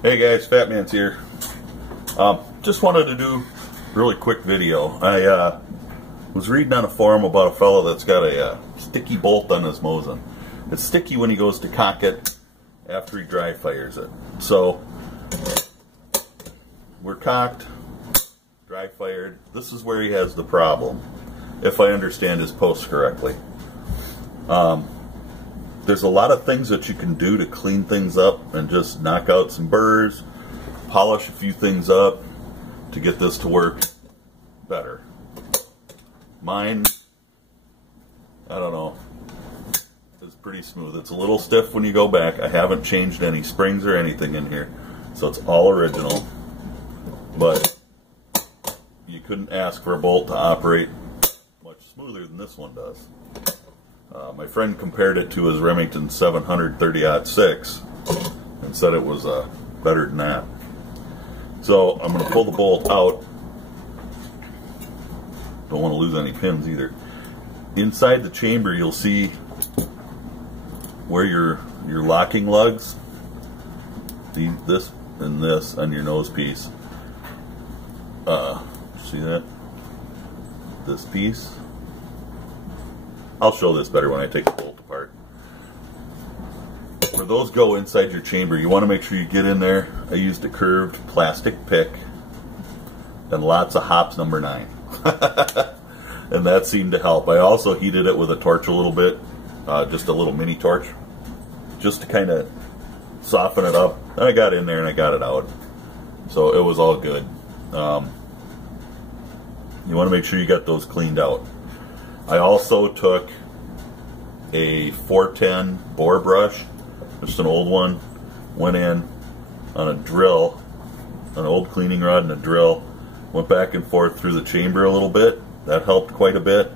Hey guys, Fat Man's here. Just wanted to do a really quick video. I was reading on a forum about a fellow that's got a sticky bolt on his Mosin. It's sticky when he goes to cock it after he dry fires it. So we're cocked, dry fired. This is where he has the problem, if I understand his post correctly. There's a lot of things that you can do to clean things up and just knock out some burrs, polish a few things up to get this to work better. Mine, I don't know, is pretty smooth. It's a little stiff when you go back. I haven't changed any springs or anything in here, so it's all original. But you couldn't ask for a bolt to operate much smoother than this one does. My friend compared it to his Remington 730-06 and said it was better than that. So I'm going to pull the bolt out. Don't want to lose any pins either. Inside the chamber you'll see where your locking lugs, this and this on your nose piece. See that? This piece. I'll show this better when I take the bolt apart. Where those go inside your chamber, you want to make sure you get in there. I used a curved plastic pick and lots of hops number 9. And that seemed to help. I also heated it with a torch a little bit, just a little mini torch, just to kind of soften it up. And I got in there and I got it out. So it was all good. You want to make sure you got those cleaned out. I also took a 410 bore brush, just an old one, went in on a drill, an old cleaning rod and a drill, went back and forth through the chamber a little bit. That helped quite a bit.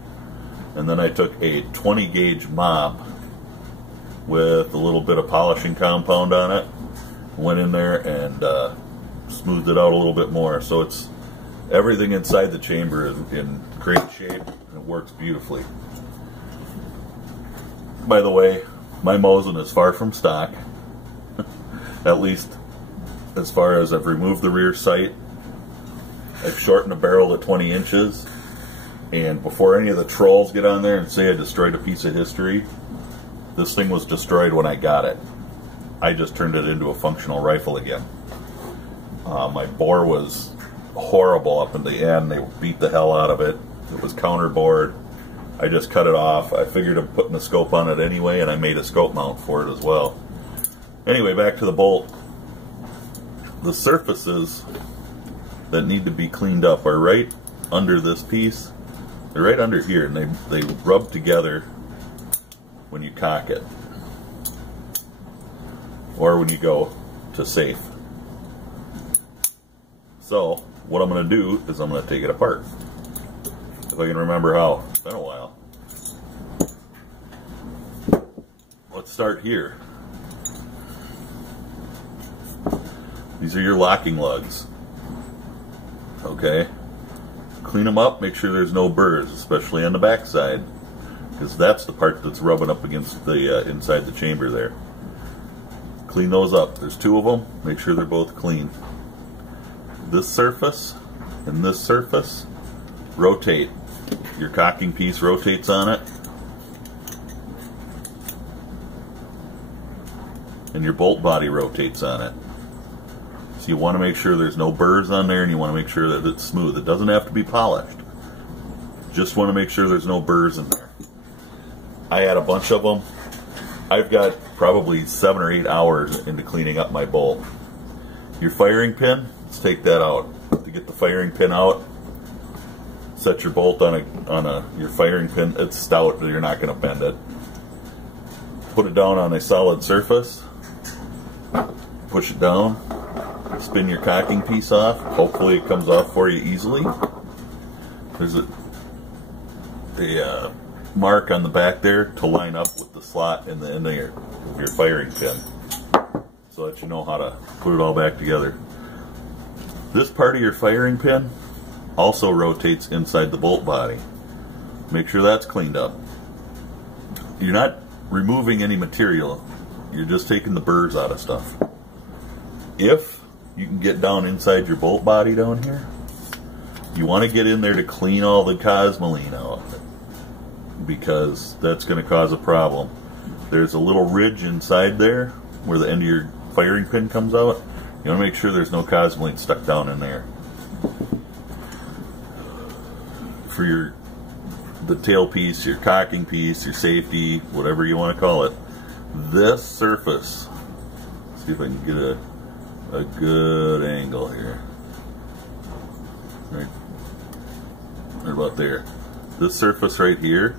And then I took a 20 gauge mop with a little bit of polishing compound on it, went in there and smoothed it out a little bit more. So it's everything inside the chamber is in great shape. It works beautifully. By the way, my Mosin is far from stock. At least as far as I've removed the rear sight. I've shortened the barrel to 20 inches. And before any of the trolls get on there and say I destroyed a piece of history, this thing was destroyed when I got it. I just turned it into a functional rifle again. My bore was horrible up in the end. They beat the hell out of it. It was counterbored. I just cut it off. I figured I'm putting a scope on it anyway, and I made a scope mount for it as well. Anyway, back to the bolt. The surfaces that need to be cleaned up are right under this piece. They're right under here, and they rub together when you cock it, or when you go to safe. So what I'm going to do is I'm going to take it apart. If I can remember how. It's been a while. Let's start here. These are your locking lugs. Okay. Clean them up, make sure there's no burrs, especially on the back side, because that's the part that's rubbing up against the inside the chamber there. Clean those up. There's 2 of them. Make sure they're both clean. This surface and this surface rotate. Your cocking piece rotates on it, and your bolt body rotates on it. So you want to make sure there's no burrs on there, and you want to make sure that it's smooth. It doesn't have to be polished. Just want to make sure there's no burrs in there. I had a bunch of them. I've got probably 7 or 8 hours into cleaning up my bolt. Your firing pin, let's take that out. To get the firing pin out, set your bolt on your firing pin. It's stout, you're not going to bend it. Put it down on a solid surface. Push it down. Spin your cocking piece off. Hopefully it comes off for you easily. There's a mark on the back there to line up with the slot in the end of your firing pin, so that you know how to put it all back together. This part of your firing pin also rotates inside the bolt body. Make sure that's cleaned up. You're not removing any material. You're just taking the burrs out of stuff. if you can get down inside your bolt body down here, you want to get in there to clean all the cosmoline out, because that's going to cause a problem. There's a little ridge inside there where the end of your firing pin comes out. You want to make sure there's no cosmoline stuck down in there. For the tail piece, your cocking piece, your safety, whatever you want to call it, this surface, let's see if I can get a good angle here. Right about there. This surface right here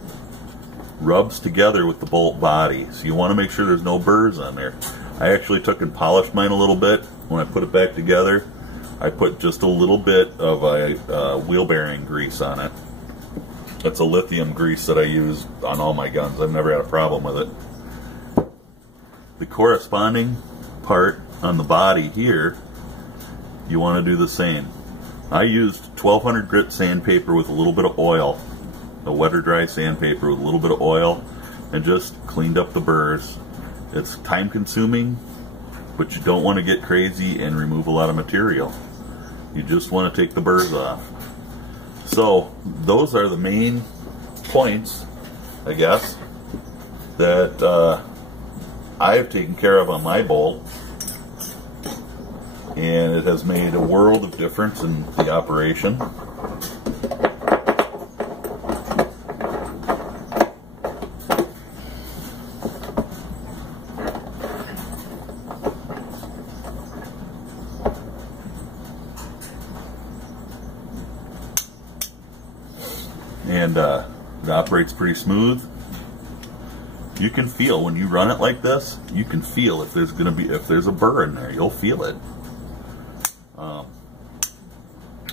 rubs together with the bolt body, so you want to make sure there's no burrs on there. I actually took and polished mine a little bit. When I put it back together, I put just a little bit of a wheel bearing grease on it. That's a lithium grease that I use on all my guns. I've never had a problem with it. The corresponding part on the body here, you want to do the same. I used 1200 grit sandpaper with a little bit of oil, a wet or dry sandpaper with a little bit of oil, and just cleaned up the burrs. It's time consuming, but you don't want to get crazy and remove a lot of material. You just want to take the burrs off. So those are the main points, I guess, that I've taken care of on my bolt, and it has made a world of difference in the operation. And it operates pretty smooth. You can feel when you run it like this. You can feel if there's a burr in there. You'll feel it.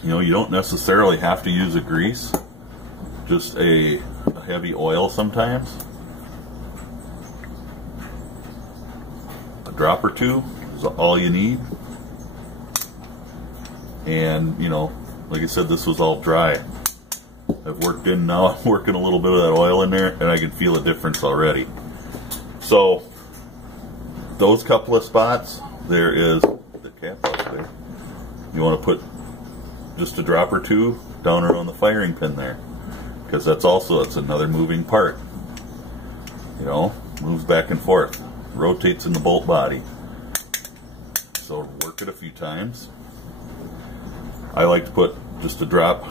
You know, you don't necessarily have to use a grease. Just a heavy oil sometimes. A drop or two is all you need. And you know, like I said, this was all dry. I've worked in, now I'm working a little bit of that oil in there, and I can feel a difference already. So those couple of spots, there is the cap up there. You want to put just a drop or two down around the firing pin there, because that's another moving part. You know, moves back and forth, rotates in the bolt body. So work it a few times. I like to put just a drop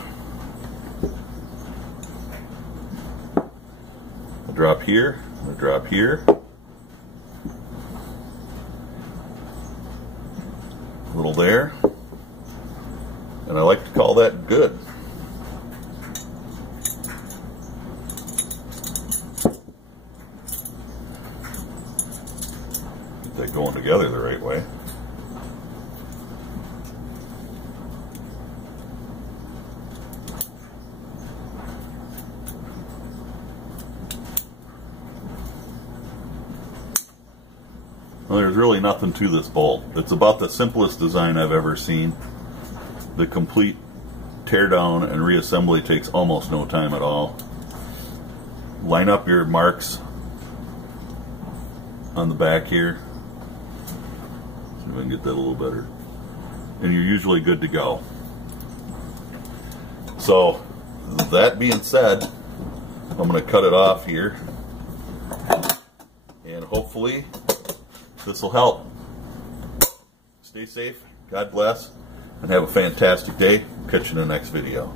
here, a drop here, a little there, and I like to call that good. Get that going together the right way. Well, there's really nothing to this bolt. It's about the simplest design I've ever seen. The complete teardown and reassembly takes almost no time at all. Line up your marks on the back here. See if I can get that a little better. And you're usually good to go. So, that being said, I'm going to cut it off here. And hopefully this will help. Stay safe, God bless, and have a fantastic day. Catch you in the next video.